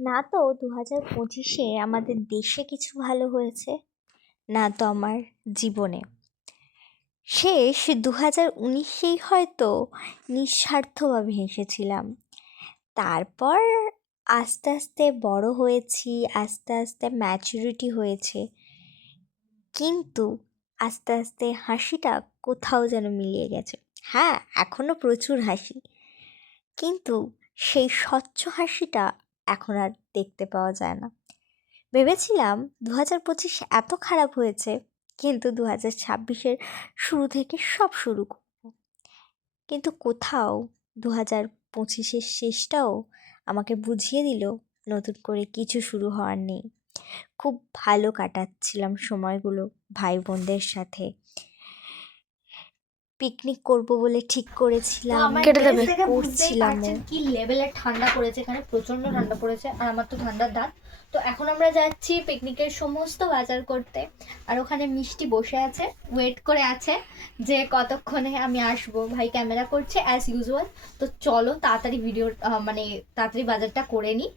না তো 2025-এ আমাদের দেশে কিছু ভালো হয়েছে, না তো আমার জীবনে। শেষ 2019-এই হয়তো নিঃস্বার্থভাবে হেসেছিলাম। তারপর আস্তে আস্তে বড় হয়েছি, আস্তে আস্তে ম্যাচুরিটি হয়েছে, কিন্তু আস্তে আস্তে হাসিটা কোথাও যেন মিলিয়ে গেছে। হ্যাঁ, এখনও প্রচুর হাসি, কিন্তু সেই স্বচ্ছ হাসিটা এখন আর দেখতে পাওয়া যায় না। ভেবেছিলাম 2025 এত খারাপ হয়েছে, কিন্তু 2026-এর শুরু থেকে সব শুরু করব। কিন্তু কোথাও 2025-এর শেষটাও আমাকে বুঝিয়ে দিল নতুন করে কিছু শুরু হওয়ার নেই। খুব ভালো কাটাচ্ছিলাম সময়গুলো ভাই বোনদের সাথে। পিকনিক করব বলে ঠিক করেছিলাম, কেটে দেবে। ঠিক করছিলামও। কি লেভেলের ঠান্ডা পড়েছে, এখানে প্রচন্ড ঠান্ডা পড়েছে, আর আমার তো ঠান্ডার দাঁত। তো এখন আমরা যাচ্ছি পিকনিকের সমস্ত বাজার করতে, আর ওখানে মিষ্টি বসে আছে, ওয়েট করে আছে যে কতক্ষণে আমি আসবো। ভাই ক্যামেরা করছে অ্যাজ ইউজুয়াল। তো চলো তাড়াতাড়ি ভিডিও মানে তাড়াতাড়ি বাজারটা করে নিই।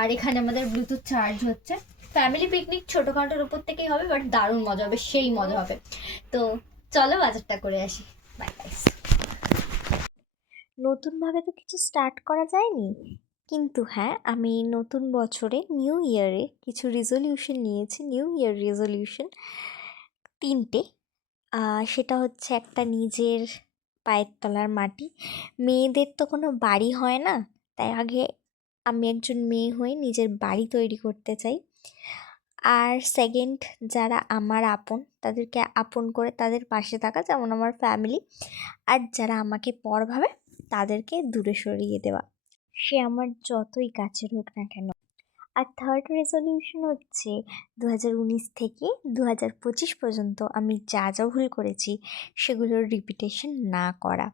আর এখানে আমাদের ব্লুটুথ চার্জ হচ্ছে। ফ্যামিলি পিকনিক ছোটোখাটোর উপর থেকেই হবে, বাট দারুণ মজা হবে, সেই মজা হবে। তো চলো বাজারটা করে আসি। Bye bye. নতুনভাবে তো কিছু স্টার্ট করা যায়নি, কিন্তু হ্যাঁ, আমি নতুন বছরে নিউ ইয়ারে কিছু রেজলিউশন নিয়েছি। নিউ ইয়ার রেজলিউশন 3টে। সেটা হচ্ছে, একটা নিজের পায়ের তলার মাটি। মেয়েদের তো কোনো বাড়ি হয় না, তাই আগে আমি একজন মেয়ে হয়ে নিজের বাড়ি তৈরি করতে চাই। আর সেকেন্ড, যারা আমার আপন তাদেরকে আপন করে তাদের পাশে থাকা, যেমন আমার ফ্যামিলি। আর যারা আমাকে পর ভাবে তাদেরকে দূরে সরিয়ে দেওয়া, সে আমার যতই কাছের হোক না কেন। আর থার্ড রেজলিউশন হচ্ছে 2019 থেকে 2025 পর্যন্ত আমি যা যা ভুল করেছি সেগুলোর রিপিটেশন না করা,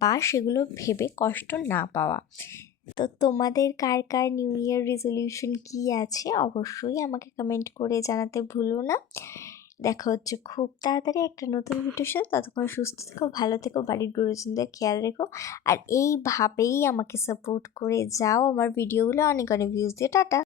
বা সেগুলো ভেবে কষ্ট না পাওয়া। তো তোমাদের কার কার নিউ ইয়ার রেজলিউশন কী আছে অবশ্যই আমাকে কমেন্ট করে জানাতে ভুলো না। দেখা হচ্ছে খুব তাড়াতাড়ি একটা নতুন ভিডিওর সাথে। ততক্ষণ সুস্থ থেকো, ভালো থেকো, বাড়ির গুরুজনদের খেয়াল রেখো। আর এইভাবেই আমাকে সাপোর্ট করে যাও, আমার ভিডিওগুলো অনেক অনেক ভিউজ দিয়ে। টাটা।